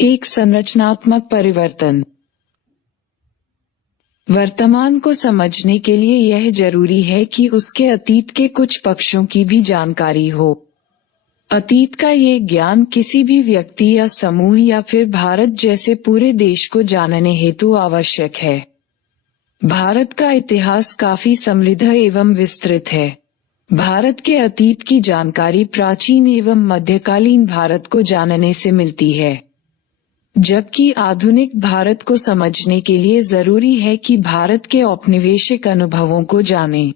एक संरचनात्मक परिवर्तन। वर्तमान को समझने के लिए यह जरूरी है कि उसके अतीत के कुछ पक्षों की भी जानकारी हो। अतीत का ये ज्ञान किसी भी व्यक्ति या समूह या फिर भारत जैसे पूरे देश को जानने हेतु आवश्यक है। भारत का इतिहास काफी समृद्ध एवं विस्तृत है। भारत के अतीत की जानकारी प्राचीन एवं मध्यकालीन भारत को जानने से मिलती है, जबकि आधुनिक भारत को समझने के लिए जरूरी है कि भारत के औपनिवेशिक अनुभवों को जानें।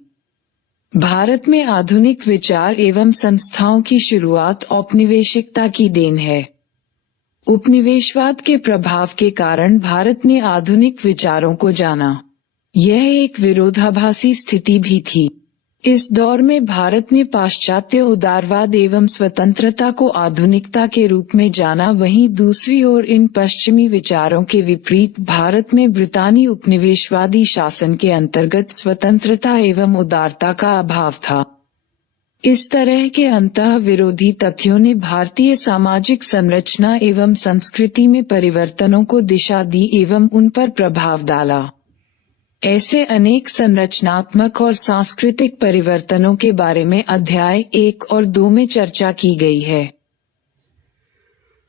भारत में आधुनिक विचार एवं संस्थाओं की शुरुआत औपनिवेशिकता की देन है। उपनिवेशवाद के प्रभाव के कारण भारत ने आधुनिक विचारों को जाना। यह एक विरोधाभासी स्थिति भी थी। इस दौर में भारत ने पाश्चात्य उदारवाद एवं स्वतंत्रता को आधुनिकता के रूप में जाना। वहीं दूसरी ओर इन पश्चिमी विचारों के विपरीत भारत में ब्रितानी उपनिवेशवादी शासन के अंतर्गत स्वतंत्रता एवं उदारता का अभाव था। इस तरह के अंतः विरोधी तथ्यों ने भारतीय सामाजिक संरचना एवं संस्कृति में परिवर्तनों को दिशा दी एवं उन पर प्रभाव डाला। ऐसे अनेक संरचनात्मक और सांस्कृतिक परिवर्तनों के बारे में अध्याय 1 और 2 में चर्चा की गई है।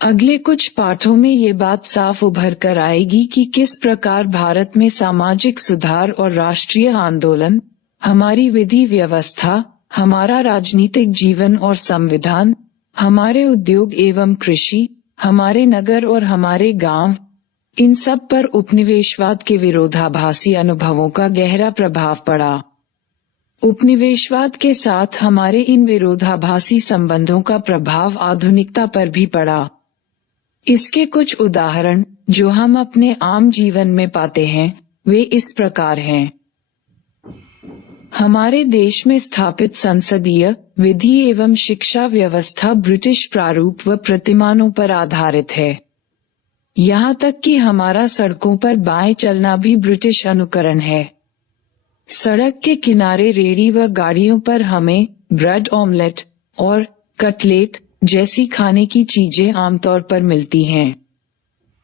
अगले कुछ पाठों में ये बात साफ उभर कर आएगी कि किस प्रकार भारत में सामाजिक सुधार और राष्ट्रीय आंदोलन, हमारी विधि व्यवस्था, हमारा राजनीतिक जीवन और संविधान, हमारे उद्योग एवं कृषि, हमारे नगर और हमारे गांव, इन सब पर उपनिवेशवाद के विरोधाभासी अनुभवों का गहरा प्रभाव पड़ा। उपनिवेशवाद के साथ हमारे इन विरोधाभासी संबंधों का प्रभाव आधुनिकता पर भी पड़ा। इसके कुछ उदाहरण जो हम अपने आम जीवन में पाते हैं वे इस प्रकार हैं। हमारे देश में स्थापित संसदीय, विधि एवं शिक्षा व्यवस्था ब्रिटिश प्रारूप व प्रतिमानों पर आधारित है। यहाँ तक कि हमारा सड़कों पर बाएं चलना भी ब्रिटिश अनुकरण है। सड़क के किनारे रेहड़ी व गाड़ियों पर हमें ब्रेड ऑमलेट और कटलेट जैसी खाने की चीजें आमतौर पर मिलती हैं।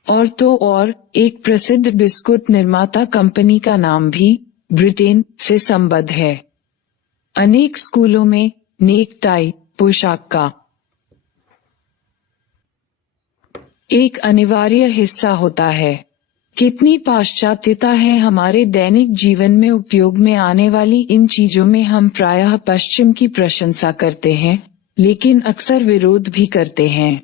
और तो और एक प्रसिद्ध बिस्कुट निर्माता कंपनी का नाम भी ब्रिटेन से संबद्ध है। अनेक स्कूलों में नेक टाई पोशाक का एक अनिवार्य हिस्सा होता है। कितनी पाश्चात्यता है हमारे दैनिक जीवन में उपयोग में आने वाली इन चीजों में हम प्रायः पश्चिम की प्रशंसा करते हैं, लेकिन अक्सर विरोध भी करते हैं।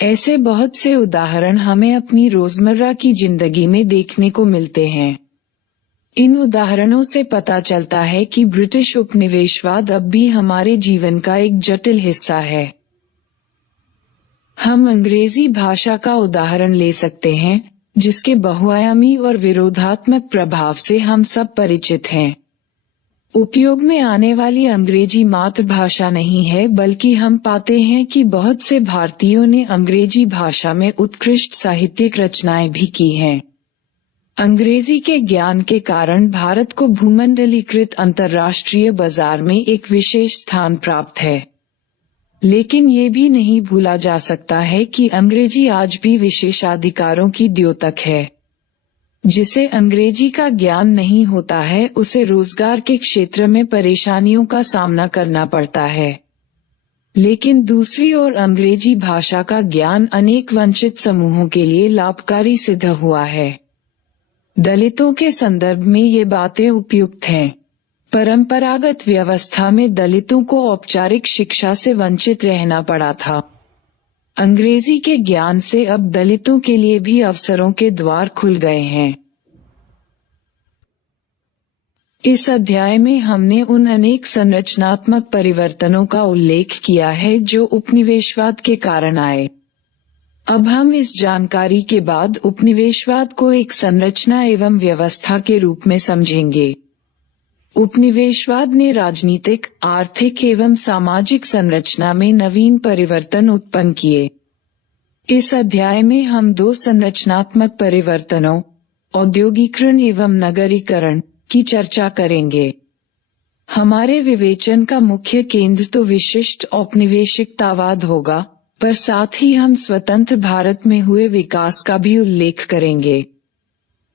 ऐसे बहुत से उदाहरण हमें अपनी रोजमर्रा की जिंदगी में देखने को मिलते हैं। इन उदाहरणों से पता चलता है कि ब्रिटिश उपनिवेशवाद अब भी हमारे जीवन का एक जटिल हिस्सा है। हम अंग्रेजी भाषा का उदाहरण ले सकते हैं, जिसके बहुआयामी और विरोधात्मक प्रभाव से हम सब परिचित हैं। उपयोग में आने वाली अंग्रेजी मातृभाषा नहीं है, बल्कि हम पाते हैं कि बहुत से भारतीयों ने अंग्रेजी भाषा में उत्कृष्ट साहित्यिक रचनाएं भी की हैं। अंग्रेजी के ज्ञान के कारण भारत को भूमंडलीकृत अंतर्राष्ट्रीय बाजार में एक विशेष स्थान प्राप्त है। लेकिन ये भी नहीं भूला जा सकता है कि अंग्रेजी आज भी विशेषाधिकारों की द्योतक है। जिसे अंग्रेजी का ज्ञान नहीं होता है उसे रोजगार के क्षेत्र में परेशानियों का सामना करना पड़ता है। लेकिन दूसरी ओर अंग्रेजी भाषा का ज्ञान अनेक वंचित समूहों के लिए लाभकारी सिद्ध हुआ है। दलितों के संदर्भ में ये बातें उपयुक्त हैं। परंपरागत व्यवस्था में दलितों को औपचारिक शिक्षा से वंचित रहना पड़ा था। अंग्रेजी के ज्ञान से अब दलितों के लिए भी अवसरों के द्वार खुल गए हैं। इस अध्याय में हमने उन अनेक संरचनात्मक परिवर्तनों का उल्लेख किया है जो उपनिवेशवाद के कारण आए। अब हम इस जानकारी के बाद उपनिवेशवाद को एक संरचना एवं व्यवस्था के रूप में समझेंगे। उपनिवेशवाद ने राजनीतिक, आर्थिक एवं सामाजिक संरचना में नवीन परिवर्तन उत्पन्न किए। इस अध्याय में हम 2 संरचनात्मक परिवर्तनों, औद्योगिकरण एवं नगरीकरण की चर्चा करेंगे। हमारे विवेचन का मुख्य केंद्र तो विशिष्ट औपनिवेशिकतावाद होगा, पर साथ ही हम स्वतंत्र भारत में हुए विकास का भी उल्लेख करेंगे।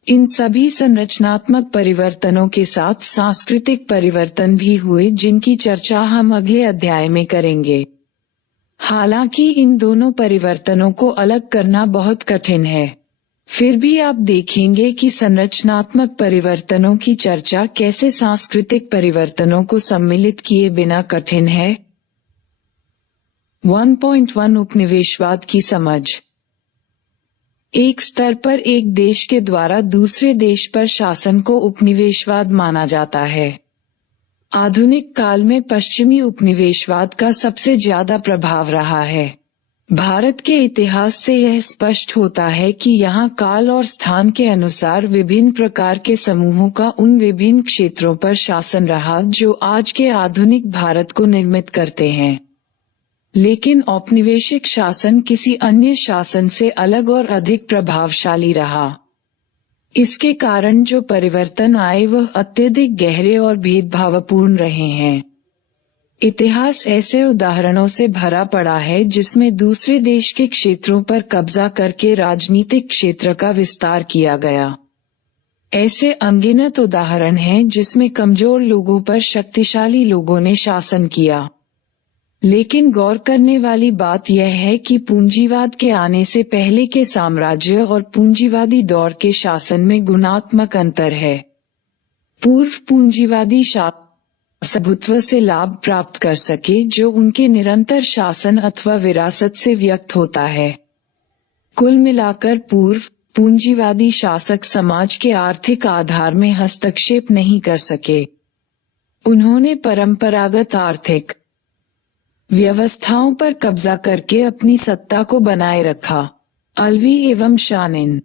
इन सभी संरचनात्मक परिवर्तनों के साथ सांस्कृतिक परिवर्तन भी हुए, जिनकी चर्चा हम अगले अध्याय में करेंगे। हालांकि इन दोनों परिवर्तनों को अलग करना बहुत कठिन है, फिर भी आप देखेंगे कि संरचनात्मक परिवर्तनों की चर्चा कैसे सांस्कृतिक परिवर्तनों को सम्मिलित किए बिना कठिन है। 1.1 उपनिवेशवाद की समझ। एक स्तर पर एक देश के द्वारा दूसरे देश पर शासन को उपनिवेशवाद माना जाता है। आधुनिक काल में पश्चिमी उपनिवेशवाद का सबसे ज्यादा प्रभाव रहा है। भारत के इतिहास से यह स्पष्ट होता है कि यहाँ काल और स्थान के अनुसार विभिन्न प्रकार के समूहों का उन विभिन्न क्षेत्रों पर शासन रहा जो आज के आधुनिक भारत को निर्मित करते हैं। लेकिन औपनिवेशिक शासन किसी अन्य शासन से अलग और अधिक प्रभावशाली रहा। इसके कारण जो परिवर्तन आए वह अत्यधिक गहरे और भेदभावपूर्ण रहे हैं। इतिहास ऐसे उदाहरणों से भरा पड़ा है जिसमें दूसरे देश के क्षेत्रों पर कब्जा करके राजनीतिक क्षेत्र का विस्तार किया गया। ऐसे अनगिनत उदाहरण हैं जिसमें कमजोर लोगों पर शक्तिशाली लोगों ने शासन किया। लेकिन गौर करने वाली बात यह है कि पूंजीवाद के आने से पहले के साम्राज्य और पूंजीवादी दौर के शासन में गुणात्मक अंतर है। पूर्व पूंजीवादी शासन प्रभुत्व से लाभ प्राप्त कर सके जो उनके निरंतर शासन अथवा विरासत से व्यक्त होता है। कुल मिलाकर पूर्व पूंजीवादी शासक समाज के आर्थिक आधार में हस्तक्षेप नहीं कर सके। उन्होंने परंपरागत आर्थिक व्यवस्थाओं पर कब्जा करके अपनी सत्ता को बनाए रखा। अलवी एवं शानिन।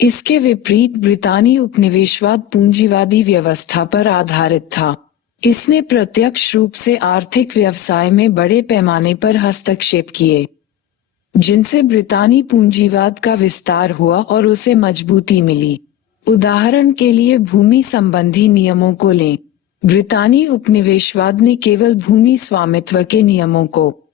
इसके विपरीत ब्रितानी उपनिवेशवाद पूंजीवादी व्यवस्था पर आधारित था। इसने प्रत्यक्ष रूप से आर्थिक व्यवसाय में बड़े पैमाने पर हस्तक्षेप किए, जिनसे ब्रितानी पूंजीवाद का विस्तार हुआ और उसे मजबूती मिली। उदाहरण के लिए भूमि संबंधी नियमों को लें। ब्रितानी उपनिवेशवाद ने केवल भूमि स्वामित्व के नियमों को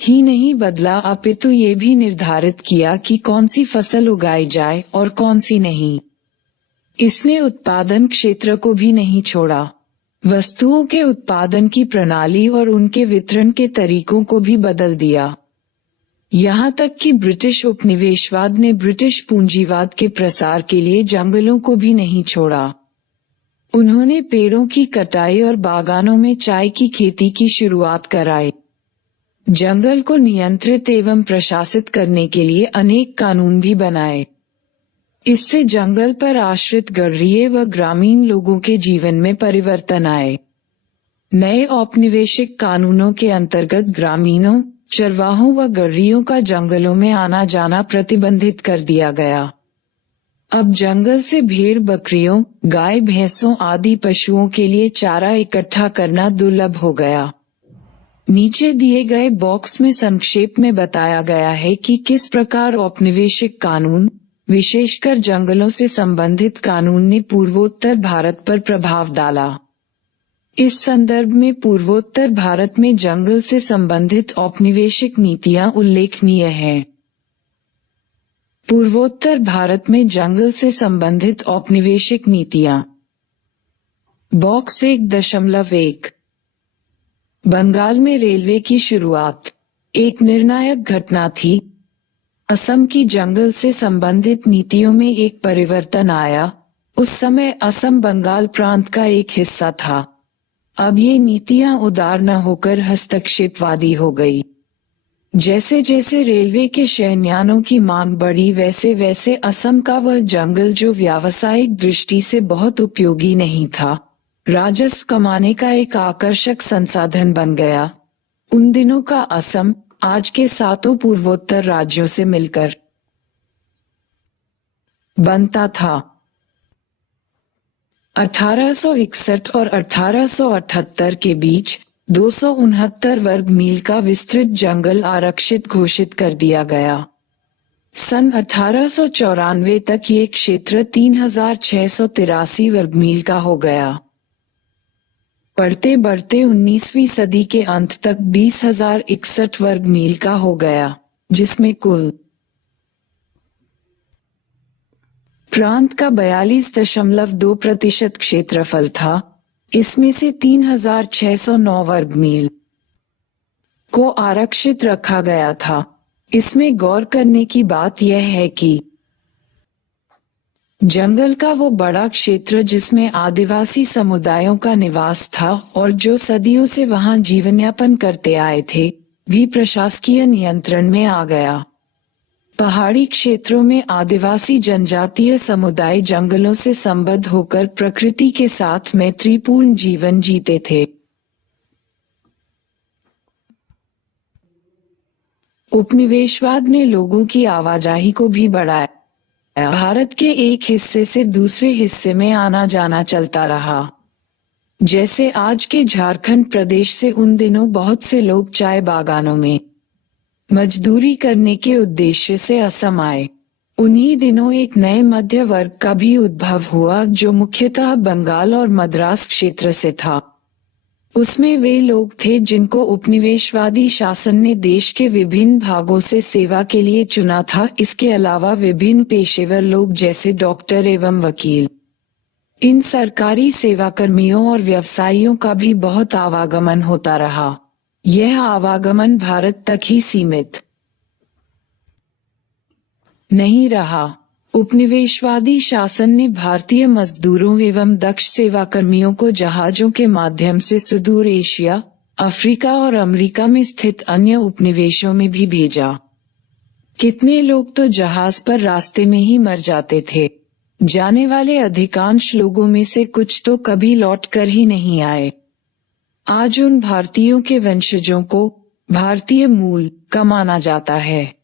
ही नहीं बदला, अपितु ये भी निर्धारित किया कि कौन सी फसल उगाई जाए और कौन सी नहीं। इसने उत्पादन क्षेत्र को भी नहीं छोड़ा। वस्तुओं के उत्पादन की प्रणाली और उनके वितरण के तरीकों को भी बदल दिया। यहाँ तक कि ब्रिटिश उपनिवेशवाद ने ब्रिटिश पूंजीवाद के प्रसार के लिए जंगलों को भी नहीं छोड़ा। उन्होंने पेड़ों की कटाई और बागानों में चाय की खेती की शुरुआत कराई। जंगल को नियंत्रित एवं प्रशासित करने के लिए अनेक कानून भी बनाए। इससे जंगल पर आश्रित गढ़रिये व ग्रामीण लोगों के जीवन में परिवर्तन आए। नए औपनिवेशिक कानूनों के अंतर्गत ग्रामीणों, चरवाहों व गढ़रियों का जंगलों में आना जाना प्रतिबंधित कर दिया गया। अब जंगल से भेड़ बकरियों, गाय भैंसों आदि पशुओं के लिए चारा इकट्ठा करना दुर्लभ हो गया। नीचे दिए गए बॉक्स में संक्षेप में बताया गया है कि किस प्रकार औपनिवेशिक कानून, विशेषकर जंगलों से संबंधित कानून ने पूर्वोत्तर भारत पर प्रभाव डाला। इस संदर्भ में पूर्वोत्तर भारत में जंगल से संबंधित औपनिवेशिक नीतियां उल्लेखनीय हैं। पूर्वोत्तर भारत में जंगल से संबंधित औपनिवेशिक नीतियां। बॉक्स 1.1 बंगाल में रेलवे की शुरुआत एक निर्णायक घटना थी। असम की जंगल से संबंधित नीतियों में एक परिवर्तन आया। उस समय असम बंगाल प्रांत का एक हिस्सा था। अब ये नीतियां उदार न होकर हस्तक्षेपवादी हो गई। जैसे जैसे रेलवे के शयनयानों की मांग बढ़ी वैसे वैसे असम का वह जंगल जो व्यावसायिक दृष्टि से बहुत उपयोगी नहीं था, राजस्व कमाने का एक आकर्षक संसाधन बन गया। उन दिनों का असम आज के 7 पूर्वोत्तर राज्यों से मिलकर बनता था। 1861 और 1878 के बीच 269 वर्ग मील का विस्तृत जंगल आरक्षित घोषित कर दिया गया। सन 1894 तक ये क्षेत्र 3683 वर्ग मील का हो गया। बढ़ते बढ़ते 19वीं सदी के अंत तक 20,061 वर्ग मील का हो गया, जिसमें कुल प्रांत का 42.2% क्षेत्रफल था। इसमें से 3,609 वर्ग मील को आरक्षित रखा गया था। इसमें गौर करने की बात यह है कि जंगल का वो बड़ा क्षेत्र जिसमें आदिवासी समुदायों का निवास था और जो सदियों से वहां जीवनयापन करते आए थे, भी प्रशासकीय नियंत्रण में आ गया। पहाड़ी क्षेत्रों में आदिवासी जनजातीय समुदाय जंगलों से संबद्ध होकर प्रकृति के साथ मैत्रीपूर्ण जीवन जीते थे। उपनिवेशवाद ने लोगों की आवाजाही को भी बढ़ाया। भारत के एक हिस्से से दूसरे हिस्से में आना जाना चलता रहा। जैसे आज के झारखंड प्रदेश से उन दिनों बहुत से लोग चाय बागानों में मजदूरी करने के उद्देश्य से असम आए। उन्हीं दिनों एक नए मध्य वर्ग का भी उद्भव हुआ जो मुख्यतः बंगाल और मद्रास क्षेत्र से था। उसमें वे लोग थे जिनको उपनिवेशवादी शासन ने देश के विभिन्न भागों से सेवा के लिए चुना था। इसके अलावा विभिन्न पेशेवर लोग जैसे डॉक्टर एवं वकील, इन सरकारी सेवाकर्मियों और व्यवसायियों का भी बहुत आवागमन होता रहा। यह आवागमन भारत तक ही सीमित नहीं रहा। उपनिवेशवादी शासन ने भारतीय मजदूरों एवं दक्ष सेवाकर्मियों को जहाजों के माध्यम से सुदूर एशिया, अफ्रीका और अमेरिका में स्थित अन्य उपनिवेशों में भी भेजा। कितने लोग तो जहाज पर रास्ते में ही मर जाते थे। जाने वाले अधिकांश लोगों में से कुछ तो कभी लौट कर ही नहीं आए। आज उन भारतीयों के वंशजों को भारतीय मूल का माना जाता है।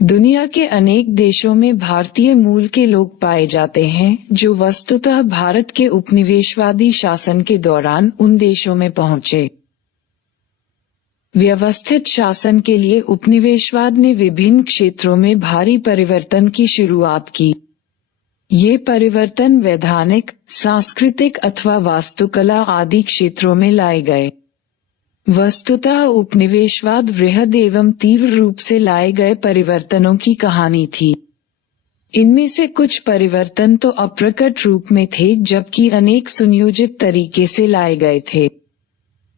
दुनिया के अनेक देशों में भारतीय मूल के लोग पाए जाते हैं जो वस्तुतः भारत के उपनिवेशवादी शासन के दौरान उन देशों में पहुंचे। व्यवस्थित शासन के लिए उपनिवेशवाद ने विभिन्न क्षेत्रों में भारी परिवर्तन की शुरुआत की। ये परिवर्तन वैधानिक, सांस्कृतिक अथवा वास्तुकला आदि क्षेत्रों में लाए गए। वस्तुतः उपनिवेशवाद वृहद एवं तीव्र रूप से लाए गए परिवर्तनों की कहानी थी। इनमें से कुछ परिवर्तन तो अप्रकट रूप में थे जबकि अनेक सुनियोजित तरीके से लाए गए थे।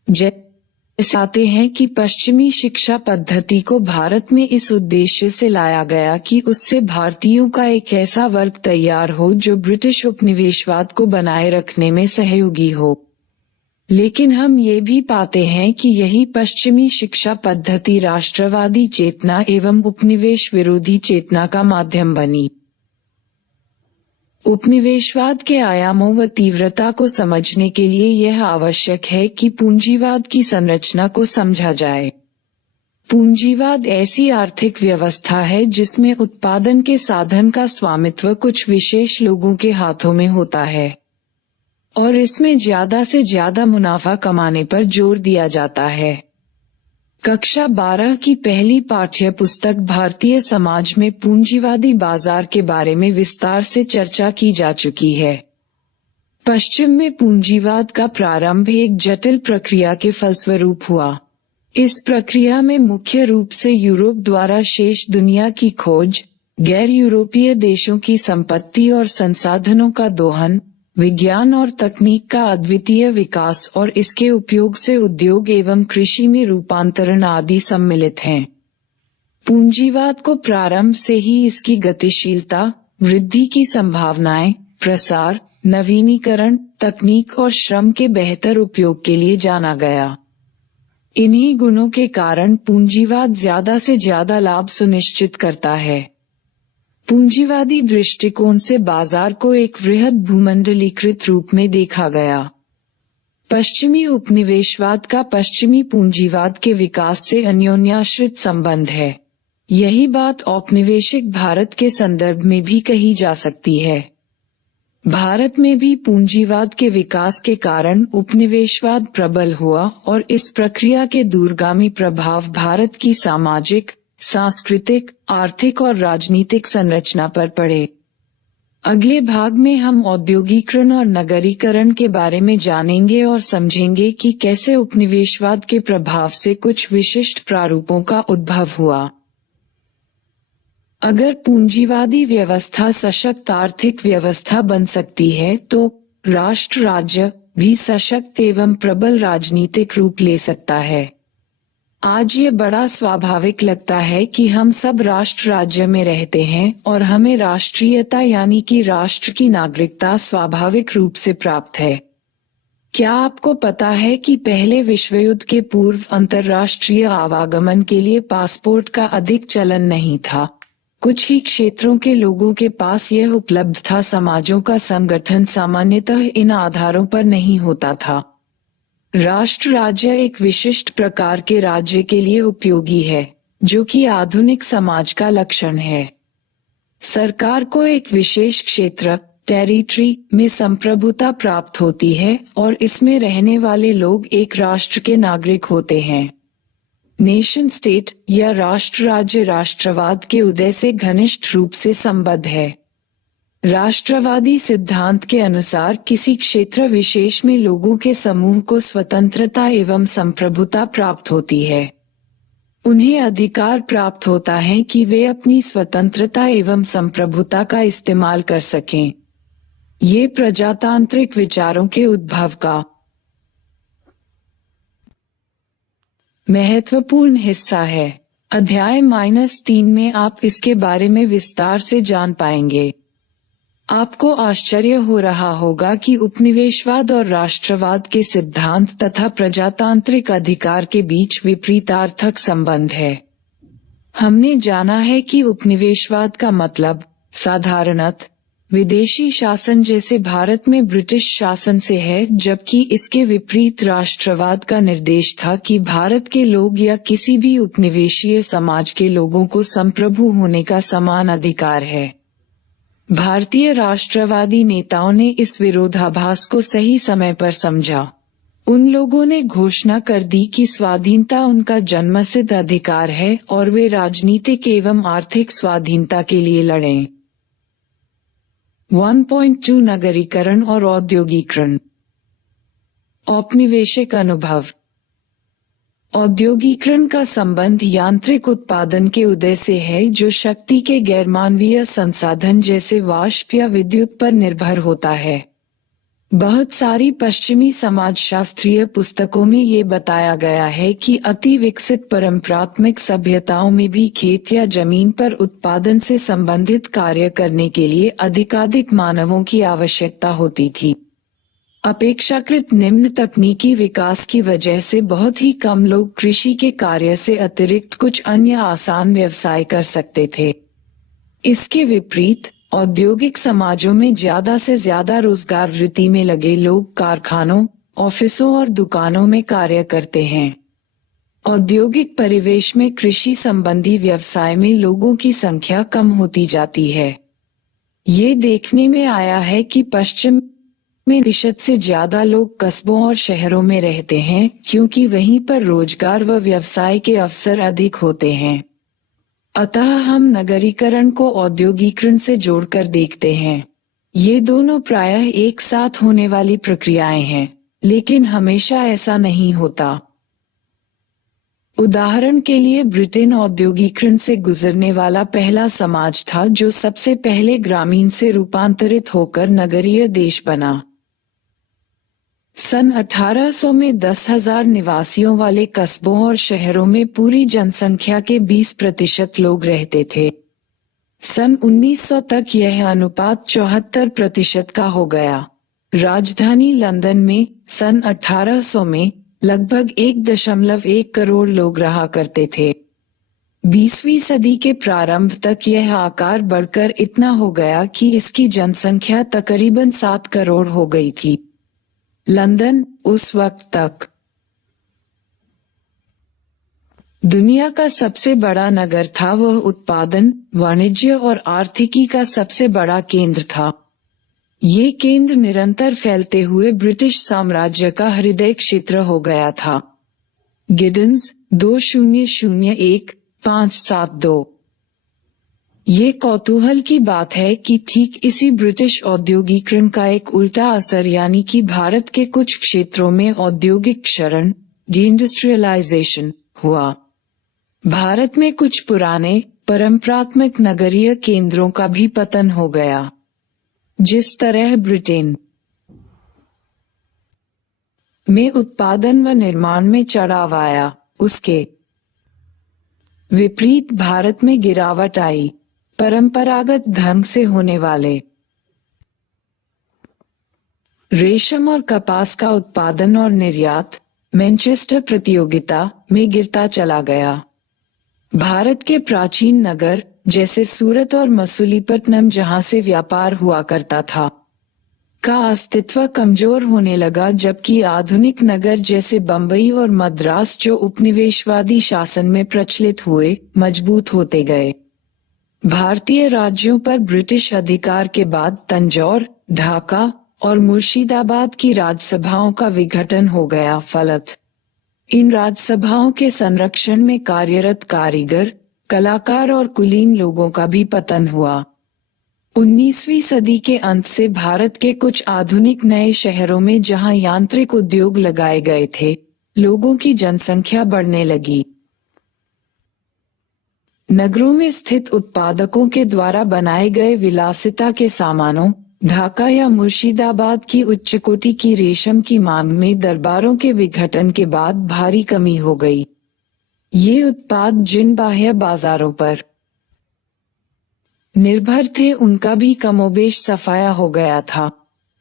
जैसे आते हैं कि पश्चिमी शिक्षा पद्धति को भारत में इस उद्देश्य से लाया गया कि उससे भारतीयों का एक ऐसा वर्ग तैयार हो जो ब्रिटिश उपनिवेशवाद को बनाए रखने में सहयोगी हो। लेकिन हम ये भी पाते हैं कि यही पश्चिमी शिक्षा पद्धति राष्ट्रवादी चेतना एवं उपनिवेश विरोधी चेतना का माध्यम बनी। उपनिवेशवाद के आयामों व तीव्रता को समझने के लिए यह आवश्यक है कि पूंजीवाद की संरचना को समझा जाए। पूंजीवाद ऐसी आर्थिक व्यवस्था है जिसमें उत्पादन के साधन का स्वामित्व कुछ विशेष लोगों के हाथों में होता है और इसमें ज्यादा से ज्यादा मुनाफा कमाने पर जोर दिया जाता है। कक्षा 12 की पहली पाठ्य पुस्तक भारतीय समाज में पूंजीवादी बाजार के बारे में विस्तार से चर्चा की जा चुकी है। पश्चिम में पूंजीवाद का प्रारंभ एक जटिल प्रक्रिया के फलस्वरूप हुआ। इस प्रक्रिया में मुख्य रूप से यूरोप द्वारा शेष दुनिया की खोज, गैर यूरोपीय देशों की संपत्ति और संसाधनों का दोहन, विज्ञान और तकनीक का अद्वितीय विकास और इसके उपयोग से उद्योग एवं कृषि में रूपांतरण आदि सम्मिलित हैं। पूंजीवाद को प्रारंभ से ही इसकी गतिशीलता, वृद्धि की संभावनाएं, प्रसार, नवीनीकरण, तकनीक और श्रम के बेहतर उपयोग के लिए जाना गया। इन्हीं गुणों के कारण पूंजीवाद ज्यादा से ज्यादा लाभ सुनिश्चित करता है। पूंजीवादी दृष्टिकोण से बाजार को एक वृहद भूमंडलीकृत रूप में देखा गया। पश्चिमी उपनिवेशवाद का पश्चिमी पूंजीवाद के विकास से अन्योन्याश्रित संबंध है। यही बात औपनिवेशिक भारत के संदर्भ में भी कही जा सकती है। भारत में भी पूंजीवाद के विकास के कारण उपनिवेशवाद प्रबल हुआ और इस प्रक्रिया के दूरगामी प्रभाव भारत की सामाजिक, सांस्कृतिक, आर्थिक और राजनीतिक संरचना पर पड़े। अगले भाग में हम औद्योगिकरण और नगरीकरण के बारे में जानेंगे और समझेंगे कि कैसे उपनिवेशवाद के प्रभाव से कुछ विशिष्ट प्रारूपों का उद्भव हुआ। अगर पूंजीवादी व्यवस्था सशक्त आर्थिक व्यवस्था बन सकती है तो राष्ट्र राज्य भी सशक्त एवं प्रबल राजनीतिक रूप ले सकता है। आज ये बड़ा स्वाभाविक लगता है कि हम सब राष्ट्र राज्य में रहते हैं और हमें राष्ट्रीयता यानी कि राष्ट्र की नागरिकता स्वाभाविक रूप से प्राप्त है। क्या आपको पता है कि पहले विश्व युद्ध के पूर्व अंतर्राष्ट्रीय आवागमन के लिए पासपोर्ट का अधिक चलन नहीं था। कुछ ही क्षेत्रों के लोगों के पास यह उपलब्ध था। समाजों का संगठन सामान्यतः इन आधारों पर नहीं होता था। राष्ट्र राज्य एक विशिष्ट प्रकार के राज्य के लिए उपयोगी है, जो कि आधुनिक समाज का लक्षण है। सरकार को एक विशेष क्षेत्र टेरिटरी में संप्रभुता प्राप्त होती है और इसमें रहने वाले लोग एक राष्ट्र के नागरिक होते हैं। नेशन स्टेट या राष्ट्र राज्य राष्ट्रवाद के उदय से घनिष्ठ रूप से संबद्ध है। राष्ट्रवादी सिद्धांत के अनुसार किसी क्षेत्र विशेष में लोगों के समूह को स्वतंत्रता एवं संप्रभुता प्राप्त होती है। उन्हें अधिकार प्राप्त होता है कि वे अपनी स्वतंत्रता एवं संप्रभुता का इस्तेमाल कर सकें। ये प्रजातांत्रिक विचारों के उद्भव का महत्वपूर्ण हिस्सा है। अध्याय -3 में आप इसके बारे में विस्तार से जान पाएंगे। आपको आश्चर्य हो रहा होगा कि उपनिवेशवाद और राष्ट्रवाद के सिद्धांत तथा प्रजातांत्रिक अधिकार के बीच विपरीतार्थक संबंध है। हमने जाना है कि उपनिवेशवाद का मतलब साधारणतः विदेशी शासन जैसे भारत में ब्रिटिश शासन से है, जबकि इसके विपरीत राष्ट्रवाद का निर्देश था कि भारत के लोग या किसी भी उपनिवेशीय समाज के लोगों को संप्रभु होने का समान अधिकार है। भारतीय राष्ट्रवादी नेताओं ने इस विरोधाभास को सही समय पर समझा। उन लोगों ने घोषणा कर दी कि स्वाधीनता उनका जन्मसिद्ध अधिकार है और वे राजनीतिक एवं आर्थिक स्वाधीनता के लिए लड़ें। 1.2 नगरीकरण और औद्योगिकरण। औपनिवेशिक अनुभव। औद्योगिकरण का संबंध यांत्रिक उत्पादन के उदय से है, जो शक्ति के गैरमानवीय संसाधन जैसे वाष्प या विद्युत पर निर्भर होता है। बहुत सारी पश्चिमी समाजशास्त्रीय पुस्तकों में ये बताया गया है कि अति विकसित परंपरात्मक सभ्यताओं में भी खेत या जमीन पर उत्पादन से संबंधित कार्य करने के लिए अधिकाधिक मानवों की आवश्यकता होती थी। अपेक्षाकृत निम्न तकनीकी विकास की वजह से बहुत ही कम लोग कृषि के कार्य से अतिरिक्त कुछ अन्य आसान व्यवसाय कर सकते थे। इसके विपरीत औद्योगिक समाजों में ज्यादा से ज्यादा रोजगार वृत्ति में लगे लोग कारखानों, ऑफिसों और दुकानों में कार्य करते हैं। औद्योगिक परिवेश में कृषि संबंधी व्यवसाय में लोगों की संख्या कम होती जाती है। ये देखने में आया है कि पश्चिम में प्रतिशत से ज्यादा लोग कस्बों और शहरों में रहते हैं, क्योंकि वहीं पर रोजगार व व्यवसाय के अवसर अधिक होते हैं। अतः हम नगरीकरण को औद्योगिकरण से जोड़कर देखते हैं। ये दोनों प्रायः एक साथ होने वाली प्रक्रियाएं हैं, लेकिन हमेशा ऐसा नहीं होता। उदाहरण के लिए ब्रिटेन औद्योगिकरण से गुजरने वाला पहला समाज था, जो सबसे पहले ग्रामीण से रूपांतरित होकर नगरीय देश बना। सन 1800 में 10,000 निवासियों वाले कस्बों और शहरों में पूरी जनसंख्या के 20% लोग रहते थे। सन 1900 तक यह अनुपात 74% का हो गया। राजधानी लंदन में सन 1800 में लगभग 1.1 करोड़ लोग रहा करते थे। 20वीं सदी के प्रारंभ तक यह आकार बढ़कर इतना हो गया कि इसकी जनसंख्या तकरीबन 7 करोड़ हो गई थी। लंदन उस वक्त तक दुनिया का सबसे बड़ा नगर था। वह उत्पादन, वाणिज्य और आर्थिकी का सबसे बड़ा केंद्र था। ये केंद्र निरंतर फैलते हुए ब्रिटिश साम्राज्य का हृदय क्षेत्र हो गया था। गिडन्स 2001-572। ये कौतूहल की बात है कि ठीक इसी ब्रिटिश औद्योगिकरण का एक उल्टा असर यानी कि भारत के कुछ क्षेत्रों में औद्योगिक क्षरण डिइंडस्ट्रियलाइजेशन हुआ। भारत में कुछ पुराने परंपरात्मक नगरीय केंद्रों का भी पतन हो गया। जिस तरह ब्रिटेन में उत्पादन व निर्माण में चढ़ाव आया, उसके विपरीत भारत में गिरावट आई। परंपरागत ढंग से होने वाले रेशम और कपास का उत्पादन और निर्यात मैनचेस्टर प्रतियोगिता में गिरता चला गया। भारत के प्राचीन नगर जैसे सूरत और मसूलीपट्टनम जहां से व्यापार हुआ करता था, का अस्तित्व कमजोर होने लगा, जबकि आधुनिक नगर जैसे बंबई और मद्रास जो उपनिवेशवादी शासन में प्रचलित हुए, मजबूत होते गए। भारतीय राज्यों पर ब्रिटिश अधिकार के बाद तंजौर, ढाका और मुर्शिदाबाद की राजसभाओं का विघटन हो गया। फलत इन राजसभाओं के संरक्षण में कार्यरत कारीगर, कलाकार और कुलीन लोगों का भी पतन हुआ। 19वीं सदी के अंत से भारत के कुछ आधुनिक नए शहरों में जहां यांत्रिक उद्योग लगाए गए थे, लोगों की जनसंख्या बढ़ने लगी। नगरों में स्थित उत्पादकों के द्वारा बनाए गए विलासिता के सामानों, ढाका या मुर्शिदाबाद की उच्च कोटि की रेशम की मांग में दरबारों के विघटन के बाद भारी कमी हो गई। ये उत्पाद जिन बाह्य बाजारों पर निर्भर थे उनका भी कमोबेश सफाया हो गया था।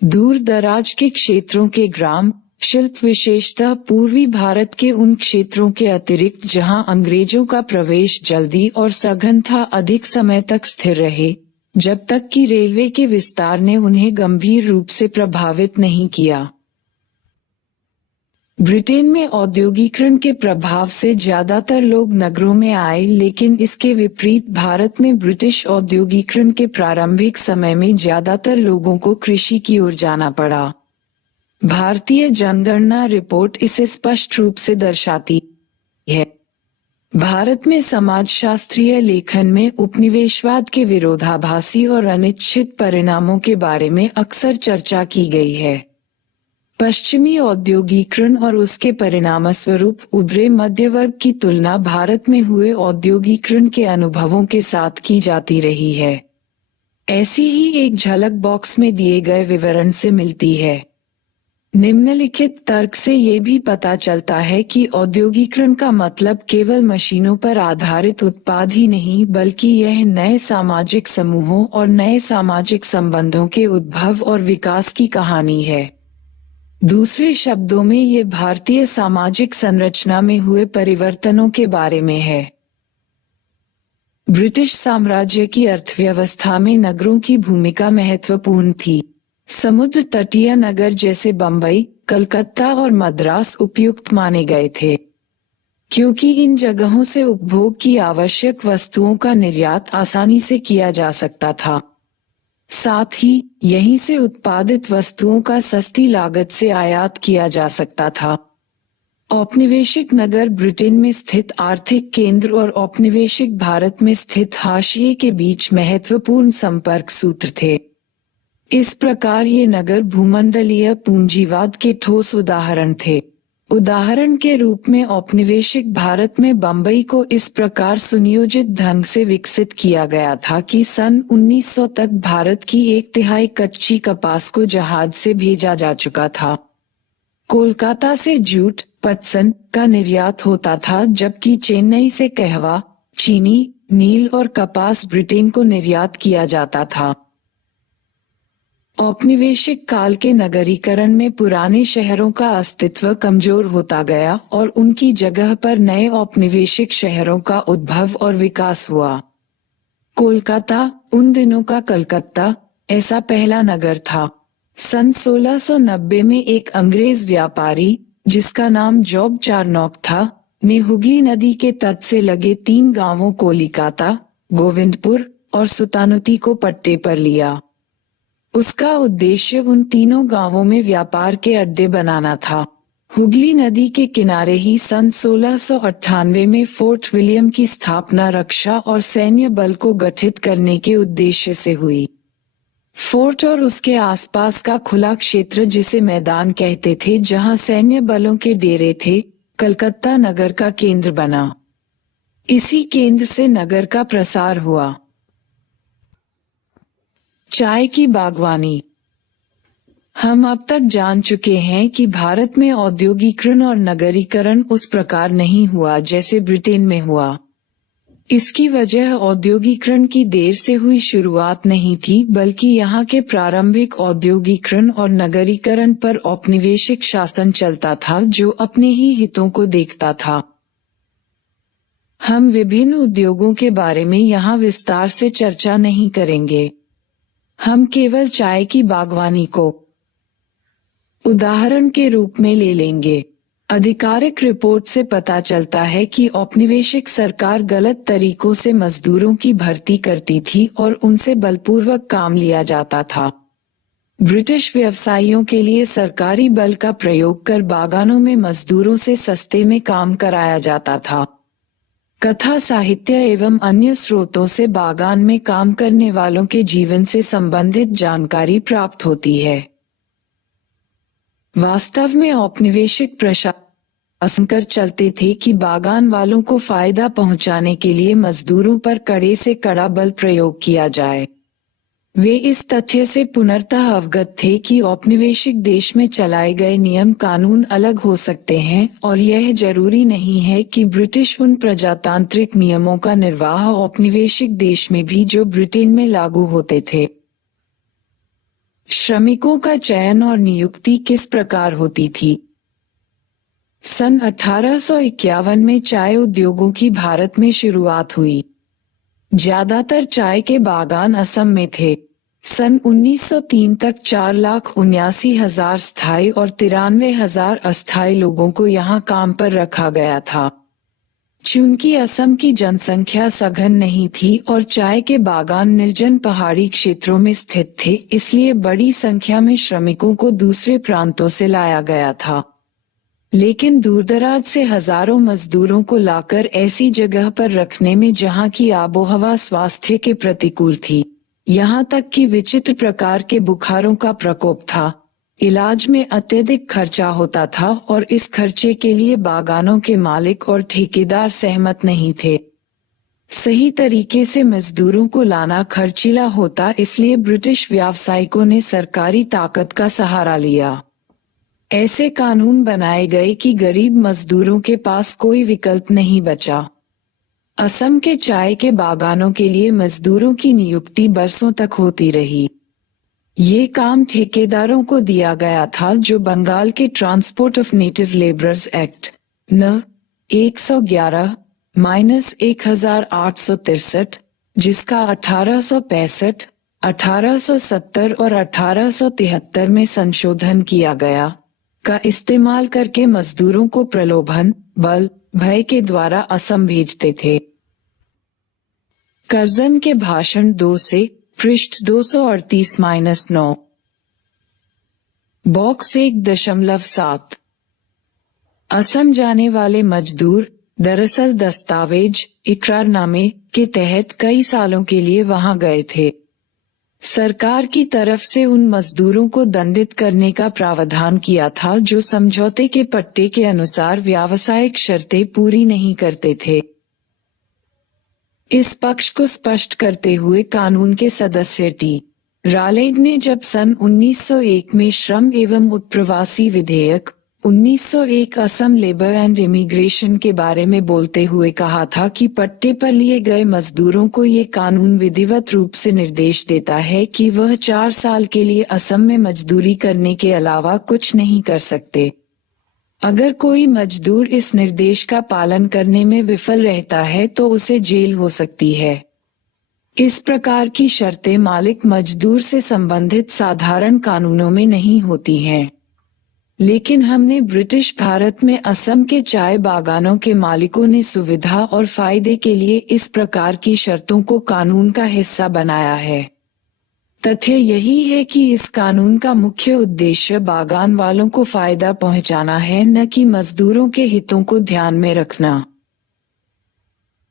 दूर दराज के क्षेत्रों के ग्राम शिल्प विशेषतः पूर्वी भारत के उन क्षेत्रों के अतिरिक्त जहां अंग्रेजों का प्रवेश जल्दी और सघन था, अधिक समय तक स्थिर रहे, जब तक कि रेलवे के विस्तार ने उन्हें गंभीर रूप से प्रभावित नहीं किया। ब्रिटेन में औद्योगिकरण के प्रभाव से ज्यादातर लोग नगरों में आए, लेकिन इसके विपरीत भारत में ब्रिटिश औद्योगिकरण के प्रारंभिक समय में ज्यादातर लोगों को कृषि की ओर जाना पड़ा। भारतीय जनगणना रिपोर्ट इसे स्पष्ट रूप से दर्शाती है। भारत में समाजशास्त्रीय लेखन में उपनिवेशवाद के विरोधाभासी और अनिश्चित परिणामों के बारे में अक्सर चर्चा की गई है। पश्चिमी औद्योगिकरण और उसके परिणामस्वरूप उभरे मध्यवर्ग की तुलना भारत में हुए औद्योगिकरण के अनुभवों के साथ की जाती रही है। ऐसी ही एक झलक बॉक्स में दिए गए विवरण से मिलती है। निम्नलिखित तर्क से ये भी पता चलता है कि औद्योगिकरण का मतलब केवल मशीनों पर आधारित उत्पाद ही नहीं, बल्कि यह नए सामाजिक समूहों और नए सामाजिक संबंधों के उद्भव और विकास की कहानी है। दूसरे शब्दों में ये भारतीय सामाजिक संरचना में हुए परिवर्तनों के बारे में है। ब्रिटिश साम्राज्य की अर्थव्यवस्था में नगरों की भूमिका महत्वपूर्ण थी। समुद्र तटीय नगर जैसे बंबई, कलकत्ता और मद्रास उपयुक्त माने गए थे, क्योंकि इन जगहों से उपभोग की आवश्यक वस्तुओं का निर्यात आसानी से किया जा सकता था। साथ ही यहीं से उत्पादित वस्तुओं का सस्ती लागत से आयात किया जा सकता था। औपनिवेशिक नगर ब्रिटेन में स्थित आर्थिक केंद्र और औपनिवेशिक भारत में स्थित हाशिए के बीच महत्वपूर्ण संपर्क सूत्र थे। इस प्रकार ये नगर भूमंडलीय पूंजीवाद के ठोस उदाहरण थे। उदाहरण के रूप में औपनिवेशिक भारत में बंबई को इस प्रकार सुनियोजित ढंग से विकसित किया गया था कि सन 1900 तक भारत की 1/3 कच्ची कपास को जहाज से भेजा जा चुका था। कोलकाता से जूट, पटसन का निर्यात होता था, जबकि चेन्नई से कहवा, चीनी, नील और कपास ब्रिटेन को निर्यात किया जाता था। औपनिवेशिक काल के नगरीकरण में पुराने शहरों का अस्तित्व कमजोर होता गया और उनकी जगह पर नए औपनिवेशिक शहरों का उद्भव और विकास हुआ। कोलकाता, उन दिनों का कलकत्ता, ऐसा पहला नगर था। सन 1690 में एक अंग्रेज व्यापारी, जिसका नाम जॉब चारनॉक था, ने हुगली नदी के तट से लगे 3 गांवों कोलिकाता, गोविंदपुर और सुतानुती को पट्टे पर लिया। उसका उद्देश्य उन तीनों गांवों में व्यापार के अड्डे बनाना था। हुगली नदी के किनारे ही सन 1698 में फोर्ट विलियम की स्थापना रक्षा और सैन्य बल को गठित करने के उद्देश्य से हुई। फोर्ट और उसके आसपास का खुला क्षेत्र, जिसे मैदान कहते थे, जहां सैन्य बलों के डेरे थे, कलकत्ता नगर का केंद्र बना। इसी केंद्र से नगर का प्रसार हुआ। चाय की बागवानी। हम अब तक जान चुके हैं कि भारत में औद्योगिकरण और नगरीकरण उस प्रकार नहीं हुआ जैसे ब्रिटेन में हुआ। इसकी वजह औद्योगिकरण की देर से हुई शुरुआत नहीं थी, बल्कि यहाँ के प्रारंभिक औद्योगिकरण और नगरीकरण पर औपनिवेशिक शासन चलता था, जो अपने ही हितों को देखता था। हम विभिन्न उद्योगों के बारे में यहाँ विस्तार से चर्चा नहीं करेंगे। हम केवल चाय की बागवानी को उदाहरण के रूप में ले लेंगे। आधिकारिक रिपोर्ट से पता चलता है कि औपनिवेशिक सरकार गलत तरीकों से मजदूरों की भर्ती करती थी और उनसे बलपूर्वक काम लिया जाता था। ब्रिटिश व्यवसायियों के लिए सरकारी बल का प्रयोग कर बागानों में मजदूरों से सस्ते में काम कराया जाता था। कथा साहित्य एवं अन्य स्रोतों से बागान में काम करने वालों के जीवन से संबंधित जानकारी प्राप्त होती है। वास्तव में औपनिवेशिक प्रशासन कर चलते थे कि बागान वालों को फायदा पहुंचाने के लिए मजदूरों पर कड़े से कड़ा बल प्रयोग किया जाए। वे इस तथ्य से पूर्णतः अवगत थे कि औपनिवेशिक देश में चलाए गए नियम कानून अलग हो सकते हैं और यह जरूरी नहीं है कि ब्रिटिश उन प्रजातांत्रिक नियमों का निर्वाह औपनिवेशिक देश में भी जो ब्रिटेन में लागू होते थे। श्रमिकों का चयन और नियुक्ति किस प्रकार होती थी? सन 1851 में चाय उद्योगों की भारत में शुरुआत हुई। ज्यादातर चाय के बागान असम में थे। सन 1903 तक 4,79,000 स्थायी और 93,000 अस्थायी लोगों को यहाँ काम पर रखा गया था। चूंकि असम की जनसंख्या सघन नहीं थी और चाय के बागान निर्जन पहाड़ी क्षेत्रों में स्थित थे, इसलिए बड़ी संख्या में श्रमिकों को दूसरे प्रांतों से लाया गया था। लेकिन दूरदराज से हजारों मजदूरों को लाकर ऐसी जगह पर रखने में जहां की आबोहवा स्वास्थ्य के प्रतिकूल थी, यहां तक कि विचित्र प्रकार के बुखारों का प्रकोप था, इलाज में अत्यधिक खर्चा होता था और इस खर्चे के लिए बागानों के मालिक और ठेकेदार सहमत नहीं थे। सही तरीके से मजदूरों को लाना खर्चीला होता, इसलिए ब्रिटिश व्यावसायिकों ने सरकारी ताकत का सहारा लिया। ऐसे कानून बनाए गए कि गरीब मजदूरों के पास कोई विकल्प नहीं बचा। असम के चाय के बागानों के लिए मजदूरों की नियुक्ति बरसों तक होती रही। ये काम ठेकेदारों को दिया गया था, जो बंगाल के transport of native labourers act न 111-1863, जिसका 1865, 1870 और 1873 में संशोधन किया गया, का इस्तेमाल करके मजदूरों को प्रलोभन, बल, भय के द्वारा असम भेजते थे। कर्जन के भाषण 2 से पृष्ठ 238-9। बॉक्स 1.7। असम जाने वाले मजदूर दरअसल दस्तावेज इकरारनामे के तहत कई सालों के लिए वहां गए थे। सरकार की तरफ से उन मजदूरों को दंडित करने का प्रावधान किया था जो समझौते के पट्टे के अनुसार व्यावसायिक शर्तें पूरी नहीं करते थे। इस पक्ष को स्पष्ट करते हुए कानून के सदस्य टी. रालेग ने जब सन 1901 में श्रम एवं उत्प्रवासी विधेयक 1901 असम लेबर एंड इमिग्रेशन के बारे में बोलते हुए कहा था कि पट्टे पर लिए गए मजदूरों को ये कानून विधिवत रूप से निर्देश देता है कि वह 4 साल के लिए असम में मजदूरी करने के अलावा कुछ नहीं कर सकते। अगर कोई मजदूर इस निर्देश का पालन करने में विफल रहता है तो उसे जेल हो सकती है। इस प्रकार की शर्तें मालिक मजदूर से संबंधित साधारण कानूनों में नहीं होती हैं। लेकिन हमने ब्रिटिश भारत में असम के चाय बागानों के मालिकों ने सुविधा और फायदे के लिए इस प्रकार की शर्तों को कानून का हिस्सा बनाया है। तथ्य यही है कि इस कानून का मुख्य उद्देश्य बागान वालों को फायदा पहुंचाना है, न कि मजदूरों के हितों को ध्यान में रखना।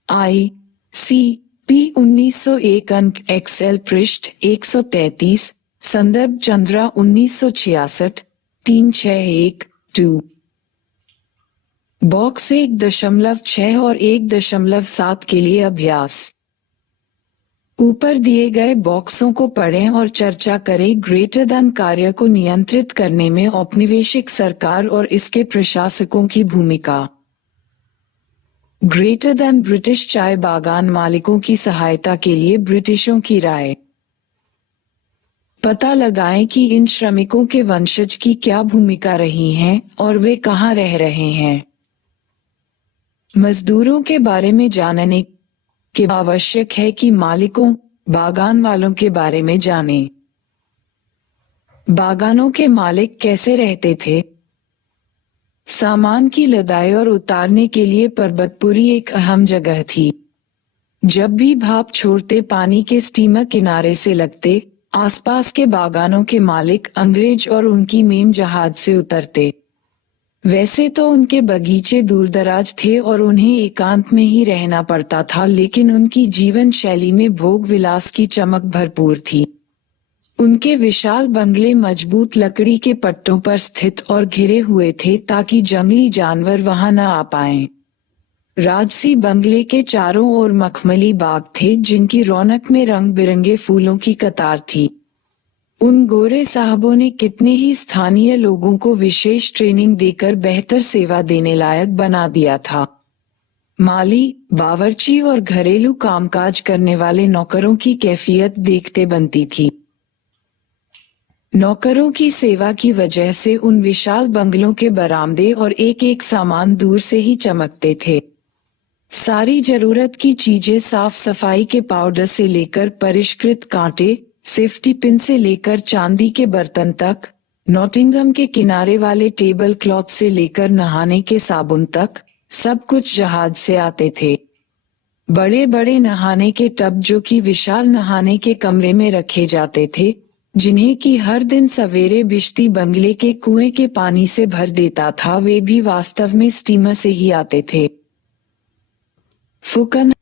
ICP 1901 अंक XL पृष्ठ 133, संदर्भ चंद्रा 1966 361-2। बॉक्स 1.6 और 1.7 के लिए अभ्यास। ऊपर दिए गए बॉक्सों को पढ़ें और चर्चा करें। ग्रेटर देन कार्य को नियंत्रित करने में औपनिवेशिक सरकार और इसके प्रशासकों की भूमिका। ग्रेटर देन ब्रिटिश चाय बागान मालिकों की सहायता के लिए ब्रिटिशों की राय। पता लगाएं कि इन श्रमिकों के वंशज की क्या भूमिका रही है और वे कहां रह रहे हैं। मजदूरों के बारे में जानने के आवश्यक है कि मालिकों, बागान वालों के बारे में जानें। बागानों के मालिक कैसे रहते थे। सामान की लदाई और उतारने के लिए पर्वतपुरी एक अहम जगह थी। जब भी भाप छोड़ते पानी के स्टीमर किनारे से लगते, आसपास के बागानों के मालिक अंग्रेज और उनकी मेम जहाज से उतरते। वैसे तो उनके बगीचे दूरदराज थे और उन्हें एकांत में ही रहना पड़ता था, लेकिन उनकी जीवन शैली में भोग विलास की चमक भरपूर थी। उनके विशाल बंगले मजबूत लकड़ी के पट्टों पर स्थित और घिरे हुए थे ताकि जंगली जानवर वहां न आ पाएं। राजसी बंगले के चारों ओर मखमली बाग थे जिनकी रौनक में रंग बिरंगे फूलों की कतार थी। उन गोरे साहबों ने कितने ही स्थानीय लोगों को विशेष ट्रेनिंग देकर बेहतर सेवा देने लायक बना दिया था। माली, बावर्ची और घरेलू कामकाज करने वाले नौकरों की कैफियत देखते बनती थी। नौकरों की सेवा की वजह से उन विशाल बंगलों के बरामदे और एक एक सामान दूर से ही चमकते थे। सारी जरूरत की चीजें साफ सफाई के पाउडर से लेकर परिष्कृत कांटे, सेफ्टी पिन से लेकर चांदी के बर्तन तक, नॉटिंघम के किनारे वाले टेबल क्लॉथ से लेकर नहाने के साबुन तक, सब कुछ जहाज से आते थे। बड़े बड़े नहाने के टब जो कि विशाल नहाने के कमरे में रखे जाते थे, जिन्हें कि हर दिन सवेरे बिश्ती बंगले के कुएं के पानी से भर देता था, वे भी वास्तव में स्टीमर से ही आते थे। फुकन।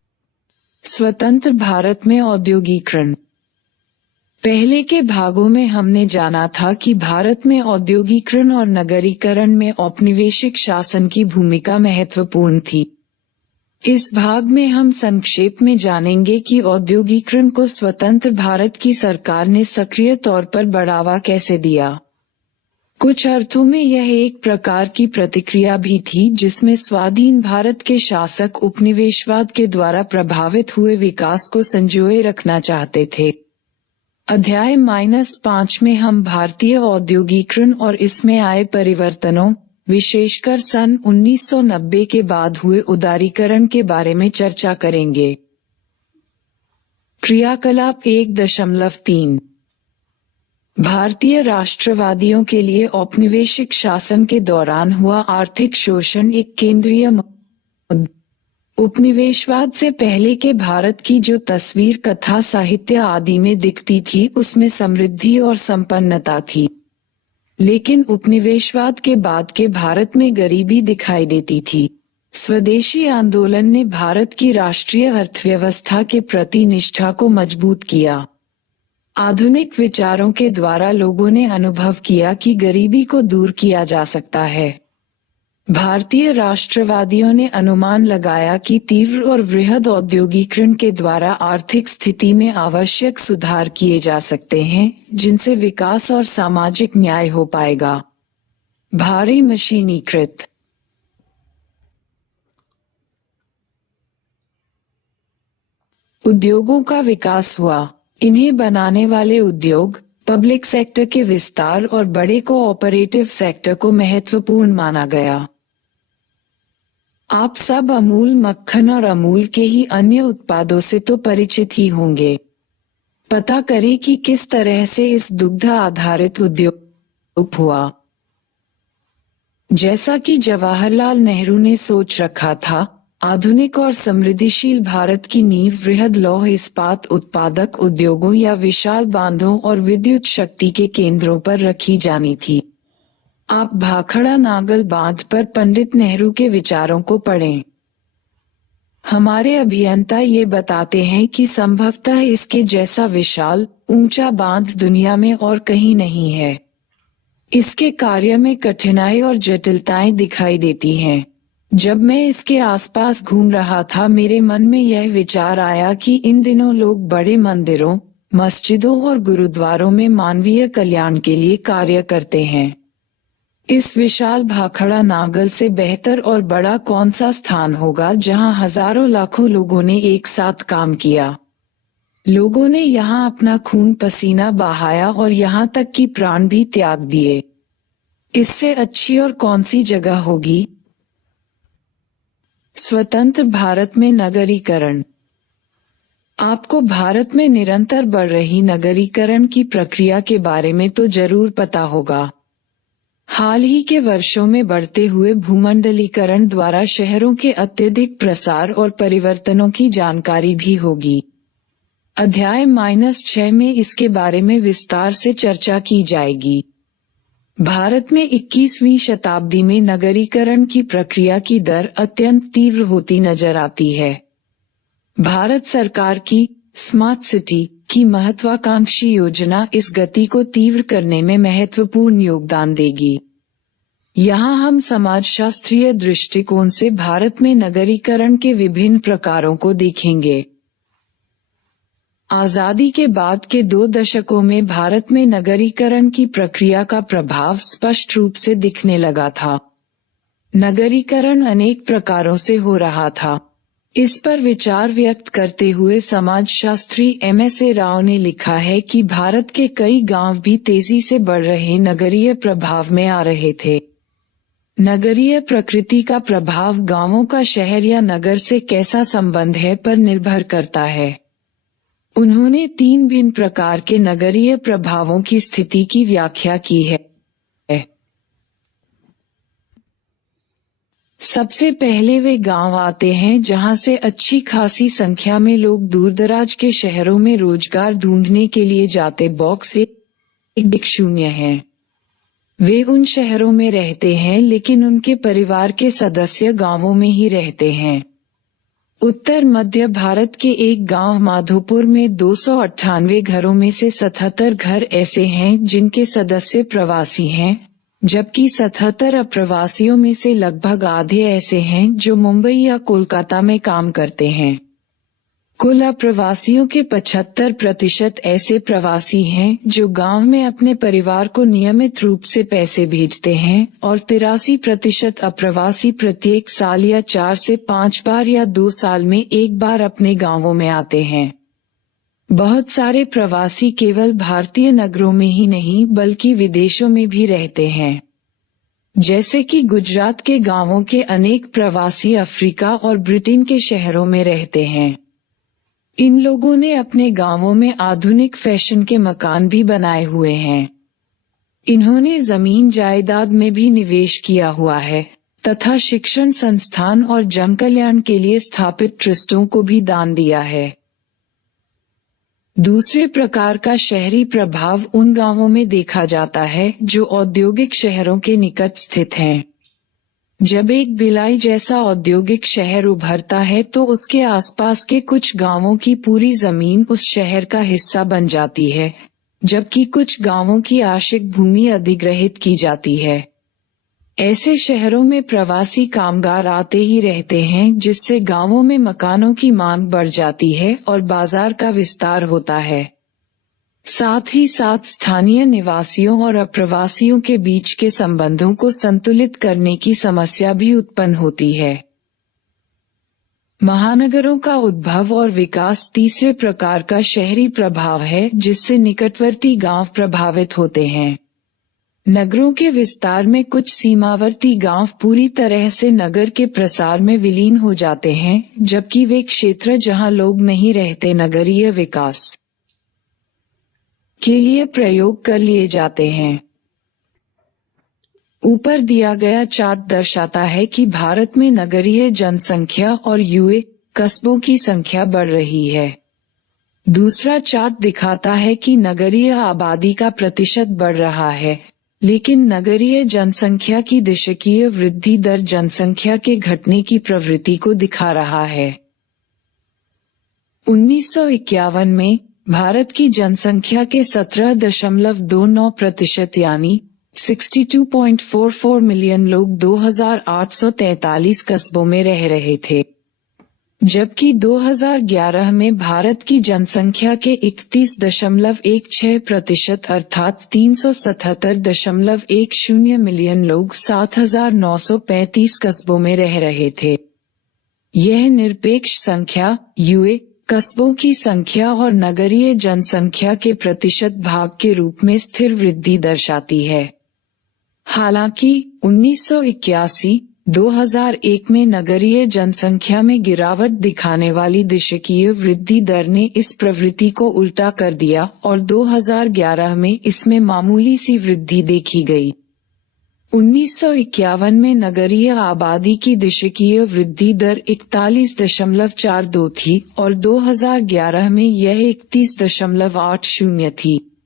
स्वतंत्र भारत में औद्योगिकरण। पहले के भागों में हमने जाना था कि भारत में औद्योगिकरण और नगरीकरण में औपनिवेशिक शासन की भूमिका महत्वपूर्ण थी। इस भाग में हम संक्षेप में जानेंगे कि औद्योगिकरण को स्वतंत्र भारत की सरकार ने सक्रिय तौर पर बढ़ावा कैसे दिया। कुछ अर्थों में यह एक प्रकार की प्रतिक्रिया भी थी जिसमें स्वाधीन भारत के शासक उपनिवेशवाद के द्वारा प्रभावित हुए विकास को संजोए रखना चाहते थे। अध्याय -5 में हम भारतीय औद्योगिकरण और इसमें आए परिवर्तनों, विशेषकर सन 1990 के बाद हुए उदारीकरण के बारे में चर्चा करेंगे। क्रियाकलाप 1.3। भारतीय राष्ट्रवादियों के लिए औपनिवेशिक शासन के दौरान हुआ आर्थिक शोषण एक केंद्रीय मुद्दा। उपनिवेशवाद से पहले के भारत की जो तस्वीर कथा साहित्य आदि में दिखती थी उसमें समृद्धि और संपन्नता थी, लेकिन उपनिवेशवाद के बाद के भारत में गरीबी दिखाई देती थी। स्वदेशी आंदोलन ने भारत की राष्ट्रीय अर्थव्यवस्था के प्रति निष्ठा को मजबूत किया। आधुनिक विचारों के द्वारा लोगों ने अनुभव किया कि गरीबी को दूर किया जा सकता है। भारतीय राष्ट्रवादियों ने अनुमान लगाया कि तीव्र और वृहद औद्योगिकरण के द्वारा आर्थिक स्थिति में आवश्यक सुधार किए जा सकते हैं, जिनसे विकास और सामाजिक न्याय हो पाएगा। भारी मशीनीकृत उद्योगों का विकास हुआ। इन्हें बनाने वाले उद्योग, पब्लिक सेक्टर के विस्तार और बड़े कोऑपरेटिव सेक्टर को महत्वपूर्ण माना गया। आप सब अमूल मक्खन और अमूल के ही अन्य उत्पादों से तो परिचित ही होंगे। पता करें कि किस तरह से इस दुग्ध आधारित उद्योग हुआ। जैसा कि जवाहरलाल नेहरू ने सोच रखा था, आधुनिक और समृद्धिशील भारत की नींव वृहद लौह इस्पात उत्पादक उद्योगों या विशाल बांधों और विद्युत शक्ति के केंद्रों पर रखी जानी थी। आप भाखड़ा नागल बांध पर पंडित नेहरू के विचारों को पढ़ें। हमारे अभियंता ये बताते हैं कि संभवतः इसके जैसा विशाल, ऊंचा बांध दुनिया में और कहीं नहीं है। इसके कार्य में कठिनाई और जटिलताएं दिखाई देती हैं। जब मैं इसके आसपास घूम रहा था, मेरे मन में यह विचार आया कि इन दिनों लोग बड़े मंदिरों, मस्जिदों और गुरुद्वारों में मानवीय कल्याण के लिए कार्य करते हैं। इस विशाल भाखड़ा नागल से बेहतर और बड़ा कौन सा स्थान होगा जहां हजारों लाखों लोगों ने एक साथ काम किया। लोगों ने यहाँ अपना खून पसीना बहाया और यहाँ तक कि प्राण भी त्याग दिए। इससे अच्छी और कौन सी जगह होगी? स्वतंत्र भारत में नगरीकरण। आपको भारत में निरंतर बढ़ रही नगरीकरण की प्रक्रिया के बारे में तो जरूर पता होगा। हाल ही के वर्षों में बढ़ते हुए भूमंडलीकरण द्वारा शहरों के अत्यधिक प्रसार और परिवर्तनों की जानकारी भी होगी। अध्याय -6 में इसके बारे में विस्तार से चर्चा की जाएगी। भारत में 21वीं शताब्दी में नगरीकरण की प्रक्रिया की दर अत्यंत तीव्र होती नजर आती है। भारत सरकार की स्मार्ट सिटी की महत्वाकांक्षी योजना इस गति को तीव्र करने में महत्वपूर्ण योगदान देगी। यहाँ हम समाजशास्त्रीय दृष्टिकोण से भारत में नगरीकरण के विभिन्न प्रकारों को देखेंगे। आजादी के बाद के 2 दशकों में भारत में नगरीकरण की प्रक्रिया का प्रभाव स्पष्ट रूप से दिखने लगा था। नगरीकरण अनेक प्रकारों से हो रहा था। इस पर विचार व्यक्त करते हुए समाजशास्त्री M.S.A. राव ने लिखा है कि भारत के कई गांव भी तेजी से बढ़ रहे नगरीय प्रभाव में आ रहे थे। नगरीय प्रकृति का प्रभाव गांवों का शहर या नगर से कैसा संबंध है पर निर्भर करता है। उन्होंने 3 भिन्न प्रकार के नगरीय प्रभावों की स्थिति की व्याख्या की है। सबसे पहले वे गांव आते हैं जहां से अच्छी खासी संख्या में लोग दूरदराज के शहरों में रोजगार ढूंढने के लिए जाते। बॉक्स 1-0 है। वे उन शहरों में रहते हैं लेकिन उनके परिवार के सदस्य गांवों में ही रहते हैं। उत्तर मध्य भारत के एक गांव माधोपुर में 298 घरों में से 77 घर ऐसे हैं जिनके सदस्य प्रवासी हैं, जबकि 77 अप्रवासियों में से लगभग आधे ऐसे हैं जो मुंबई या कोलकाता में काम करते हैं। कुल अप्रवासियों के 75% ऐसे प्रवासी हैं जो गांव में अपने परिवार को नियमित रूप से पैसे भेजते हैं और 83% अप्रवासी प्रत्येक साल या 4 से 5 बार या 2 साल में एक बार अपने गांवों में आते हैं। बहुत सारे प्रवासी केवल भारतीय नगरों में ही नहीं बल्कि विदेशों में भी रहते हैं। जैसे कि गुजरात के गांवों के अनेक प्रवासी अफ्रीका और ब्रिटेन के शहरों में रहते हैं। इन लोगों ने अपने गांवों में आधुनिक फैशन के मकान भी बनाए हुए हैं। इन्होंने जमीन जायदाद में भी निवेश किया हुआ है तथा शिक्षण संस्थान और जनकल्याण के लिए स्थापित ट्रस्टों को भी दान दिया है। दूसरे प्रकार का शहरी प्रभाव उन गांवों में देखा जाता है जो औद्योगिक शहरों के निकट स्थित हैं। जब एक भिलाई जैसा औद्योगिक शहर उभरता है तो उसके आसपास के कुछ गांवों की पूरी जमीन उस शहर का हिस्सा बन जाती है, जबकि कुछ गांवों की आंशिक भूमि अधिग्रहित की जाती है। ऐसे शहरों में प्रवासी कामगार आते ही रहते हैं जिससे गांवों में मकानों की मांग बढ़ जाती है और बाजार का विस्तार होता है। साथ ही साथ स्थानीय निवासियों और अप्रवासियों के बीच के संबंधों को संतुलित करने की समस्या भी उत्पन्न होती है। महानगरों का उद्भव और विकास तीसरे प्रकार का शहरी प्रभाव है जिससे निकटवर्ती गांव प्रभावित होते हैं। नगरों के विस्तार में कुछ सीमावर्ती गांव पूरी तरह से नगर के प्रसार में विलीन हो जाते हैं, जबकि वे क्षेत्र जहां लोग नहीं रहते नगरीय विकास के लिए प्रयोग कर लिए जाते हैं। ऊपर दिया गया चार्ट दर्शाता है कि भारत में नगरीय जनसंख्या और यूए कस्बों की संख्या बढ़ रही है। दूसरा चार्ट दिखाता है कि नगरीय आबादी का प्रतिशत बढ़ रहा है, लेकिन नगरीय जनसंख्या की दशकीय वृद्धि दर जनसंख्या के घटने की प्रवृत्ति को दिखा रहा है। 1951 में भारत की जनसंख्या के 17.29% यानी 62.44 मिलियन लोग 2843 कस्बों में रह रहे थे, जबकि 2011 में भारत की जनसंख्या के 31.16% अर्थात 377.10 मिलियन लोग 7935 कस्बों में रह रहे थे। यह निरपेक्ष संख्या यूए कस्बों की संख्या और नगरीय जनसंख्या के प्रतिशत भाग के रूप में स्थिर वृद्धि दर्शाती है। हालांकि 1981-2001 में नगरीय जनसंख्या में गिरावट दिखाने वाली दशकीय वृद्धि दर ने इस प्रवृत्ति को उल्टा कर दिया और 2011 में इसमें मामूली सी वृद्धि देखी गई। 1951 में नगरीय आबादी की दशकीय वृद्धि दर 41.42 थी और 2011 में यह 31.80 थी।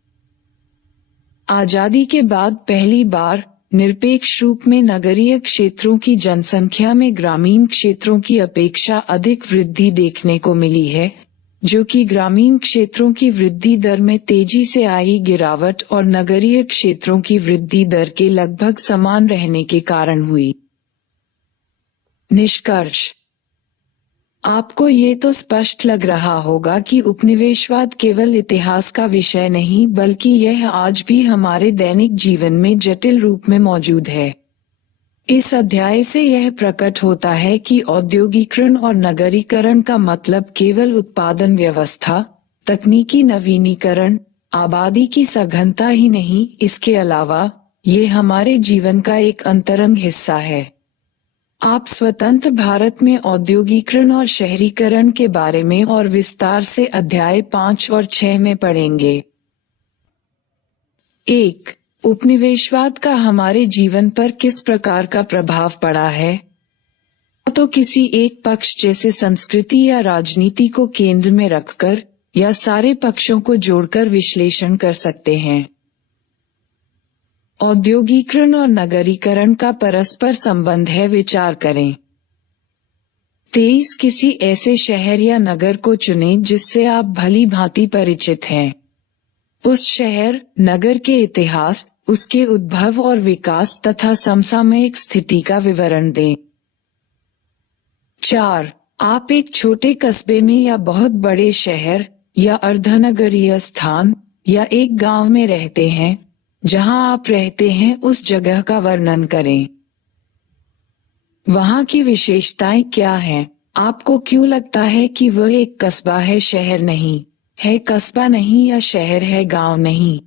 आजादी के बाद पहली बार निरपेक्ष रूप में नगरीय क्षेत्रों की जनसंख्या में ग्रामीण क्षेत्रों की अपेक्षा अधिक वृद्धि देखने को मिली है, जो कि ग्रामीण क्षेत्रों की वृद्धि दर में तेजी से आई गिरावट और नगरीय क्षेत्रों की वृद्धि दर के लगभग समान रहने के कारण हुई। निष्कर्ष: आपको ये तो स्पष्ट लग रहा होगा कि उपनिवेशवाद केवल इतिहास का विषय नहीं बल्कि यह आज भी हमारे दैनिक जीवन में जटिल रूप में मौजूद है। इस अध्याय से यह प्रकट होता है कि औद्योगिकरण और नगरीकरण का मतलब केवल उत्पादन व्यवस्था, तकनीकी नवीनीकरण, आबादी की सघनता ही नहीं, इसके अलावा ये हमारे जीवन का एक अंतरंग हिस्सा है। आप स्वतंत्र भारत में औद्योगिकरण और शहरीकरण के बारे में और विस्तार से अध्याय 5 और 6 में पढ़ेंगे। 1. उपनिवेशवाद का हमारे जीवन पर किस प्रकार का प्रभाव पड़ा है? तो किसी एक पक्ष जैसे संस्कृति या राजनीति को केंद्र में रखकर या सारे पक्षों को जोड़कर विश्लेषण कर सकते हैं। औद्योगिकरण और नगरीकरण का परस्पर संबंध है, विचार करें। 23. किसी ऐसे शहर या नगर को चुनें जिससे आप भली भांति परिचित हैं। उस शहर, नगर के इतिहास, उसके उद्भव और विकास तथा समसामयिक स्थिति का विवरण दें। 4. आप एक छोटे कस्बे में या बहुत बड़े शहर या अर्धनगरीय स्थान या एक गांव में रहते हैं। जहां आप रहते हैं उस जगह का वर्णन करें। वहां की विशेषताएं क्या हैं? आपको क्यों लगता है कि वह एक कस्बा है, शहर नहीं है? कस्बा नहीं या शहर है, गांव नहीं।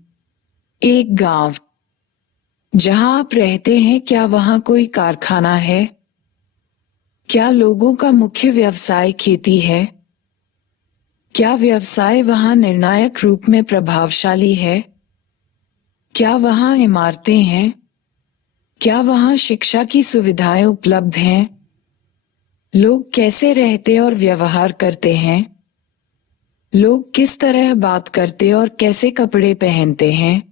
एक गांव जहां आप रहते हैं, क्या वहां कोई कारखाना है? क्या लोगों का मुख्य व्यवसाय खेती है? क्या व्यवसाय वहां निर्णायक रूप में प्रभावशाली है? क्या वहां इमारतें हैं? क्या वहां शिक्षा की सुविधाएं उपलब्ध हैं? लोग कैसे रहते और व्यवहार करते हैं? लोग किस तरह बात करते और कैसे कपड़े पहनते हैं?